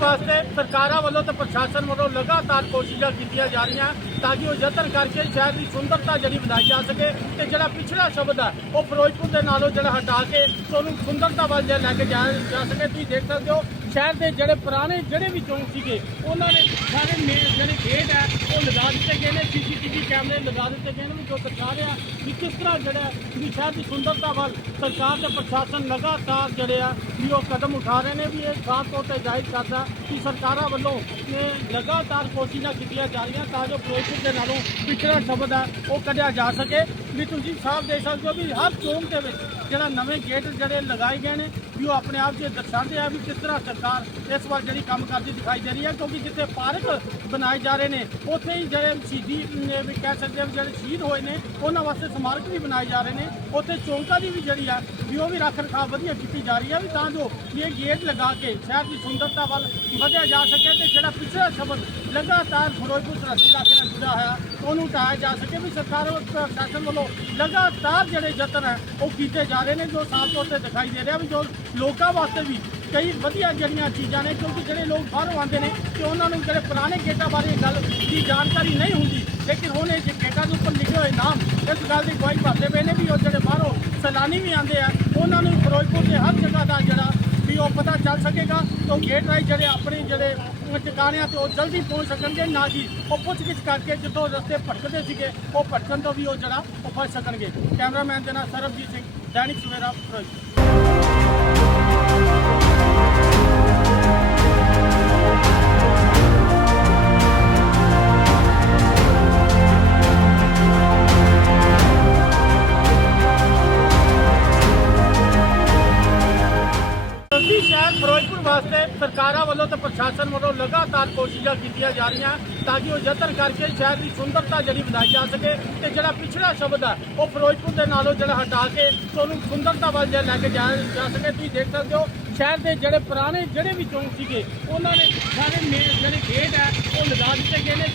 ਵਾਸਤੇ ਸਰਕਾਰਾਂ ਵੱਲੋਂ ਤੇ ਪ੍ਰਸ਼ਾਸਨ ਵੱਲੋਂ ਲਗਾਤਾਰ ਕੋਸ਼ਿਸ਼ਾਂ ਕੀਤੀਆਂ ਜਾ ਰਹੀਆਂ ਤਾਂ ਕਿ ਉਹ ਯਤਨ ਕਰਕੇ ਸ਼ਹਿਰ ਦੀ ਸੁੰਦਰਤਾ ਜਿਹੜੀ ਵਧਾਈ ਜਾ ਸਕੇ ਤੇ ਜਿਹੜਾ ਪਿਛੜਾ ਸ਼ਬਦ ਹੈ ਉਹ ਫਿਰੋਜ਼ਪੁਰ ਦੇ ਨਾਲੋਂ ਜਿਹੜਾ ਹਟਾ ਕੇ ਉਹਨੂੰ ਸੁੰਦਰਤਾ ਵੱਲ ਜੇ ਲੈ ਕੇ ਜਾਇਆ ਜਾ ਸਕੇ। ਤੁਸੀਂ ਦੇਖ ਸਕਦੇ ਹੋ ਸ਼ਹਿਰ ਦੇ ਜਿਹੜੇ ਪੁਰਾਣੇ ਜਿਹੜੇ ਵੀ ਚੌਂਕ ਸੀਗੇ, ਉਹਨਾਂ ਦੇ ਸਾਰੇ ਮੇਨ ਜਿਹੜੇ ਗੇਟ ਹੈ, ਉਹ ਲਗਾ ਦਿੱਤੇ ਗਏ ਨੇ ਸੀਸੀਟੀਵੀ ਕੈਮਰੇ ਲਗਾ ਦਿੱਤੇ ਗਏ ਨੇ ਵੀ ਜੋ ਦਰਸਾ ਰਿਹਾ ਵੀ ਕਿਸ ਤਰ੍ਹਾਂ ਜਿਹੜਾ ਵੀ ਸ਼ਹਿਰ ਦੀ ਸੁੰਦਰਤਾ ਵੱਲ ਸਰਕਾਰ ਤੇ ਪ੍ਰਸ਼ਾਸਨ ਲਗਾਤਾਰ ਜਿਹੜੇ ਆ ਵੀ ਉਹ ਕਦਮ ਉਠਾ ਰਹੇ ਨੇ, ਵੀ ਇਹ ਸਾਫ਼ ਤੌਰ ਤੇ ਜਾਇਜ਼ ਕਰਦਾ ਕਿ ਸਰਕਾਰਾਂ ਵੱਲੋਂ ਇਹ ਲਗਾਤਾਰ ਕੋਸ਼ਿਸ਼ਾਂ ਕੀਤੀਆਂ ਜਾ ਰਹੀਆਂ ਤਾਂ ਜੋ ਫਿਰੋਜ਼ਪੁਰ ਦੇ ਨਾਲੋਂ ਪਿਛੜਾ ਸ਼ਬਦ ਹੈ, ਉਹ ਕੱਢਿਆ ਜਾ ਸਕੇ। ਵੀ ਤੁਸੀਂ ਸਾਫ਼ ਦੇਖ ਸਕਦੇ ਹੋ ਵੀ ਹਰ ਚੌਂਕ ਦੇ ਵਿੱਚ ਜਿਹੜਾ ਨਵੇਂ ਗੇਟ ਜਿਹੜੇ ਲਗਾਏ ਗਏ ਨੇ ਵੀ ਉਹ ਆਪਣੇ ਆਪ 'ਚ ਦਰਸਾਉਂਦੇ ਆ ਵੀ ਕਿਸ ਤਰ੍ਹਾਂ ਸਰਕਾਰ ਇਸ ਵਾਰ ਜਿਹੜੀ ਕੰਮ ਕਰਦੀ ਦਿਖਾਈ ਦੇ ਰਹੀ ਹੈ ਕਿਉਂਕਿ ਜਿੱਥੇ ਪਾਰਕ ਬਣਾਏ ਜਾ ਰਹੇ ਨੇ ਉੱਥੇ ਹੀ ਜਿਹੜੇ ਸ਼ਹੀਦੀ ਅਮ, ਵੀ ਕਹਿ ਸਕਦੇ ਹਾਂ ਵੀ ਜਿਹੜੇ ਸ਼ਹੀਦ ਹੋਏ ਨੇ ਉਹਨਾਂ ਵਾਸਤੇ ਸਮਾਰਕ ਵੀ ਬਣਾਏ ਜਾ ਰਹੇ ਨੇ ਉੱਥੇ ਚੌਂਕਾਂ ਦੀ ਵੀ ਜਿਹੜੀ ਆ ਵੀ ਉਹ ਵੀ ਰੱਖ ਰਖਾਵ ਵਧੀਆ ਕੀਤੀ ਜਾ ਰਹੀ ਹੈ ਵੀ ਤਾਂ ਜੋ ਇਹ ਗੇਟ ਲਗਾ ਕੇ ਸ਼ਹਿਰ ਦੀ ਸੁੰਦਰਤਾ ਵੱਲ ਵਧਿਆ ਜਾ ਸਕੇ ਤੇ ਜਿਹੜਾ ਪਿਛਲਾ ਸ਼ਬਦ ਲਗਾਤਾਰ ਫਿਰੋਜ਼ਪੁਰ ਸਰਹੱਦੀ ਇਲਾਕੇ ਨਾਲ ਜੁੜਿਆ ਹੋਇਆ ਉਹਨੂੰ ਹਟਾਇਆ ਜਾ ਸਕੇ ਵੀ ਸਰਕਾਰ ਪ੍ਰਸ਼ਾਸਨ ਵੱਲੋਂ ਲਗਾਤਾਰ ਜਿਹੜੇ ਯਤਨ ਹੈ, ਉਹ ਕੀਤੇ ਜਾ ਰਹੇ ਨੇ, ਜੋ ਸਾਫ਼ ਤੌਰ ਤੇ ਦਿਖਾਈ ਦੇ ਰਿਹਾ ਵੀ ਜੋ ਲੋਕਾਂ ਵਾਸਤੇ ਵੀ ਕਈ ਵਧੀਆ ਜਿਹੜੀਆਂ ਚੀਜ਼ਾਂ ਨੇ, ਕਿਉਂਕਿ ਜਿਹੜੇ ਲੋਕ ਬਾਹਰੋਂ ਆਉਂਦੇ ਨੇ ਤੇ ਉਹਨਾਂ ਨੂੰ ਜਿਹੜੇ ਪੁਰਾਣੇ ਗੇਟਾਂ ਬਾਰੇ ਗੱਲ ਦੀ ਜਾਣਕਾਰੀ ਨਹੀਂ ਹੁੰਦੀ, ਲੇਕਿਨ ਹੁਣ ਇਹ ਗੇਟਾਂ ਦੇ ਉੱਪਰ ਲਿਖੇ ਹੋਏ ਨਾਮ ਇਸ ਗੱਲ ਦੀ ਗਵਾਹੀ ਭਰਦੇ ਪਏ ਨੇ ਵੀ ਉਹ ਜਿਹੜੇ ਬਾਹਰੋਂ ਸੈਲਾਨੀ ਵੀ ਆਉਂਦੇ ਆ, ਉਹਨਾਂ ਨੂੰ ਫਿਰੋਜ਼ਪੁਰ ਦੇ ਹਰ ਜਗ੍ਹਾ ਦਾ ਜਿਹੜਾ ਪਤਾ ਚੱਲ ਸਕੇਗਾ ਤਾਂ ਗੇਟ ਰਾਈ ਜਿਹੜੇ ਆਪਣੇ ਜਿਹੜੇ ਟਿਕਾਣਿਆਂ ਤੇ ਉਹ ਜਲਦੀ ਪਹੁੰਚ ਸਕਣਗੇ, ਨਾ ਕਿ ਉਹ ਪੁੱਛਗਿੱਛ ਕਰਕੇ ਜਦੋਂ ਰਸਤੇ ਭਟਕਦੇ ਸੀਗੇ, ਉਹ ਭਟਕਣ ਤੋਂ ਵੀ ਉਹ ਜਿਹੜਾ ਉਹ ਬਚ ਸਕਣਗੇ। ਕੈਮਰਾਮੈਨ ਦੇ ਨਾਲ ਸਰਬਜੀਤ ਸਿੰਘ, ਦੈਨਿਕ ਸਵੇਰਾ ਫਿਰੋਜ਼ਪੁਰ ਸਰਕਾਰਾਂ ਵੱਲੋਂ ਤੇ ਪ੍ਰਸ਼ਾਸਨ ਵੱਲੋਂ ਲਗਾਤਾਰ ਕੋਸ਼ਿਸ਼ਾਂ ਕੀਤੀਆਂ ਜਾ ਰਹੀਆਂ ਤਾਂ ਕਿ ਉਹ ਯਤਨ ਕਰਕੇ ਸ਼ਹਿਰ ਦੀ ਸੁੰਦਰਤਾ ਜਿਹੜੀ ਵਧਾਈ ਜਾ ਸਕੇ ਤੇ ਜਿਹੜਾ ਪਿਛੜਾ ਸ਼ਬਦ ਹੈ ਉਹ ਫਿਰੋਜ਼ਪੁਰ ਦੇ ਨਾਲੋਂ ਜਿਹੜਾ ਹਟਾ ਕੇ ਉਹਨੂੰ ਸੁੰਦਰਤਾ ਵੱਲ ਜੇ ਲੈ ਕੇ ਜਾ ਸਕੇ। ਤੁਸੀਂ ਦੇਖ ਸਕਦੇ ਹੋ, ਸ਼ਹਿਰ ਦੇ ਜਿਹੜੇ ਪੁਰਾਣੇ ਜਿਹੜੇ ਵੀ ਚੌਂਕ ਸੀਗੇ, ਉਹਨਾਂ ਨੇ ਸਾਰੇ ਮੇਨ ਜਿਹੜੇ ਗੇਟ ਹੈ ਉਹ ਲਗਾ ਦਿੱਤੇ ਗਏ ਨੇ।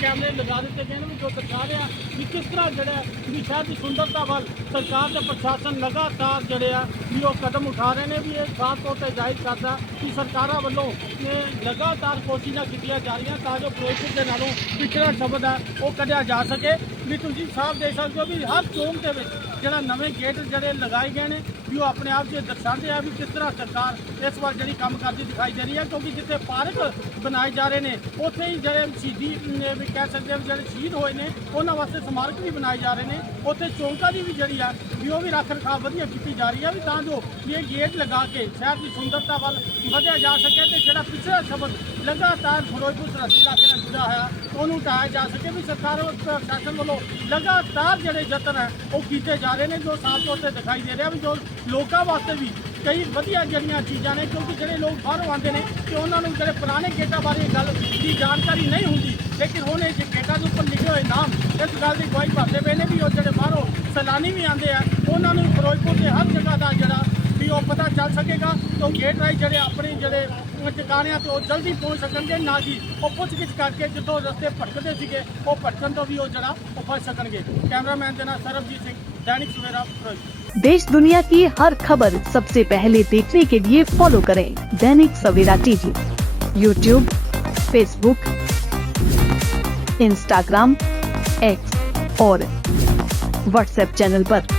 ਕੈਮਰੇ ਲਗਾ ਦਿੱਤੇ ਗਏ ਨੇ ਵੀ ਜੋ ਦਿਖਾ ਰਿਹਾ ਵੀ ਕਿਸ ਤਰ੍ਹਾਂ ਜਿਹੜਾ ਵੀ ਸ਼ਹਿਰ ਦੀ ਸੁੰਦਰਤਾ ਵੱਲ ਸਰਕਾਰ ਤੇ ਪ੍ਰਸ਼ਾਸਨ ਲਗਾਤਾਰ ਜਿਹੜੇ ਆ ਵੀ ਉਹ ਕਦਮ ਉਠਾ ਰਹੇ ਨੇ ਵੀ ਇਹ ਸਾਫ਼ ਤੌਰ ਤੇ ਜ਼ਾਹਿਰ ਕਰਦਾ ਕਿ ਸਰਕਾਰਾਂ ਵੱਲੋਂ ਇਹ ਲਗਾਤਾਰ ਕੋਸ਼ਿਸ਼ਾਂ ਕੀਤੀਆਂ ਜਾ ਰਹੀਆਂ ਤਾਂ ਜੋ ਫਿਰੋਜ਼ਪੁਰ ਦੇ ਨਾਲੋਂ ਪਿਛੜਾ ਸ਼ਬਦ ਹੈ ਉਹ ਕੱਢਿਆ ਜਾ ਸਕੇ। ਵੀ ਤੁਸੀਂ ਸਾਫ਼ ਦੇਖ ਸਕਦੇ ਹੋ ਵੀ ਹਰ ਚੌਂਕ ਦੇ ਵਿੱਚ ਜਿਹੜਾ ਨਵੇਂ ਗੇਟ ਜਿਹੜੇ ਲਗਾਏ ਗਏ ਨੇ ਵੀ ਉਹ ਆਪਣੇ ਆਪ 'ਚ ਦਰਸਾਉਂਦੇ ਆ ਵੀ ਕਿਸ ਤਰ੍ਹਾਂ ਸਰਕਾਰ ਇਸ ਵਾਰ ਜਿਹੜੀ ਕੰਮ ਕਰਦੀ ਦਿਖਾਈ ਦੇ ਰਹੀ ਹੈ ਕਿਉਂਕਿ ਜਿੱਥੇ ਪਾਰਕ ਬਣਾਏ ਜਾ ਰਹੇ ਨੇ ਉੱਥੇ ਹੀ ਜਿਹੜੇ ਸ਼ਹੀਦੀ ਅਮ, ਵੀ ਕਹਿ ਸਕਦੇ ਹਾਂ ਵੀ ਜਿਹੜੇ ਸ਼ਹੀਦ ਹੋਏ ਨੇ ਉਹਨਾਂ ਵਾਸਤੇ ਸਮਾਰਕ ਵੀ ਬਣਾਏ ਜਾ ਰਹੇ ਨੇ। ਉੱਥੇ ਚੌਂਕਾਂ ਦੀ ਵੀ ਜਿਹੜੀ ਆ ਵੀ ਉਹ ਵੀ ਰੱਖ ਰਖਾਵ ਵਧੀਆ ਕੀਤੀ ਜਾ ਰਹੀ ਹੈ ਵੀ ਤਾਂ ਜੋ ਇਹ ਗੇਟ ਲਗਾ ਕੇ ਸ਼ਹਿਰ ਦੀ ਸੁੰਦਰਤਾ ਵੱਲ ਵਧਿਆ ਜਾ ਸਕੇ ਤੇ ਜਿਹੜਾ ਪਿਛਲਾ ਸ਼ਬਦ ਲਗਾਤਾਰ ਫਿਰੋਜ਼ਪੁਰ ਸਰਹੱਦੀ ਇਲਾਕੇ ਨਾਲ ਜੁੜਿਆ ਹੋਇਆ ਉਹਨੂੰ ਹਟਾਇਆ ਜਾ ਸਕੇ ਵੀ ਸਰਕਾਰ ਵੱਲੋਂ ਪ੍ਰਸ਼ਾਸਨ ਵੱਲੋਂ ਲਗਾਤਾਰ ਜਿਹੜੇ ਯਤਨ ਹੈ, ਉਹ ਕੀਤੇ ਜਾ ਰਹੇ ਨੇ, ਜੋ ਸਾਫ਼ ਤੌਰ ਤੇ ਦਿਖਾਈ ਦੇ ਰਿਹਾ ਵੀ ਜੋ ਲੋਕਾਂ ਵਾਸਤੇ ਵੀ ਕਈ ਵਧੀਆ ਜਿਹੜੀਆਂ ਚੀਜ਼ਾਂ ਨੇ, ਕਿਉਂਕਿ ਜਿਹੜੇ ਲੋਕ ਬਾਹਰੋਂ ਆਉਂਦੇ ਨੇ ਤੇ ਉਹਨਾਂ ਨੂੰ ਜਿਹੜੇ ਪੁਰਾਣੇ ਖੇਡਾਂ ਬਾਰੇ ਗੱਲ ਦੀ ਜਾਣਕਾਰੀ ਨਹੀਂ ਹੁੰਦੀ, ਲੇਕਿਨ ਹੁਣ ਇਹ ਖੇਡਾਂ ਦੇ ਉੱਪਰ ਲਿਖੇ ਹੋਏ ਨਾਮ ਇਸ ਗੱਲ ਦੀ ਗਵਾਹੀ ਭਰਦੇ ਪਏ ਨੇ ਵੀ ਉਹ ਜਿਹੜੇ ਬਾਹਰੋਂ ਸੈਲਾਨੀ ਵੀ ਆਉਂਦੇ ਆ, ਉਹਨਾਂ ਨੂੰ ਫਿਰੋਜ਼ਪੁਰ ਦੇ ਹਰ ਜਗ੍ਹਾ ਦਾ ਜਿਹੜਾ ਵੀ ਉਹ ਪਤਾ ਚੱਲ ਸਕੇਗਾ ਤਾਂ ਗੇਟ ਰਾਈ ਜਿਹੜੇ ਆਪਣੇ ਜਿਹੜੇ ਟਿਕਾਣਿਆਂ ਤੇ ਉਹ ਜਲਦੀ ਪਹੁੰਚ ਸਕਣਗੇ ਨਾ ਕਿ ਉਹ ਪੁੱਛ ਗਿੱਛ ਕਰਕੇ ਜਿੱਦੋਂ ਰਸਤੇ ਭਟਕਦੇ ਸੀਗੇ ਉਹ ਭਟਕਣ ਤੋਂ ਵੀ ਉਹ ਜਿਹੜਾ ਉਹ ਬਚ ਸਕਣਗੇ ਕੈਮਰਾਮੈਨ ਦੇ ਨਾਲ ਸਰਬਜੀਤ ਸਿੰਘ ਦੈਨਿਕ ਸਵੇਰਾ ਫਿਰੋਜ਼ਪੁਰ देश दुनिया की हर खबर सबसे पहले देखने के लिए फॉलो करें Dainik Savera TV YouTube Facebook Instagram X और व्हाट्सएप चैनल पर।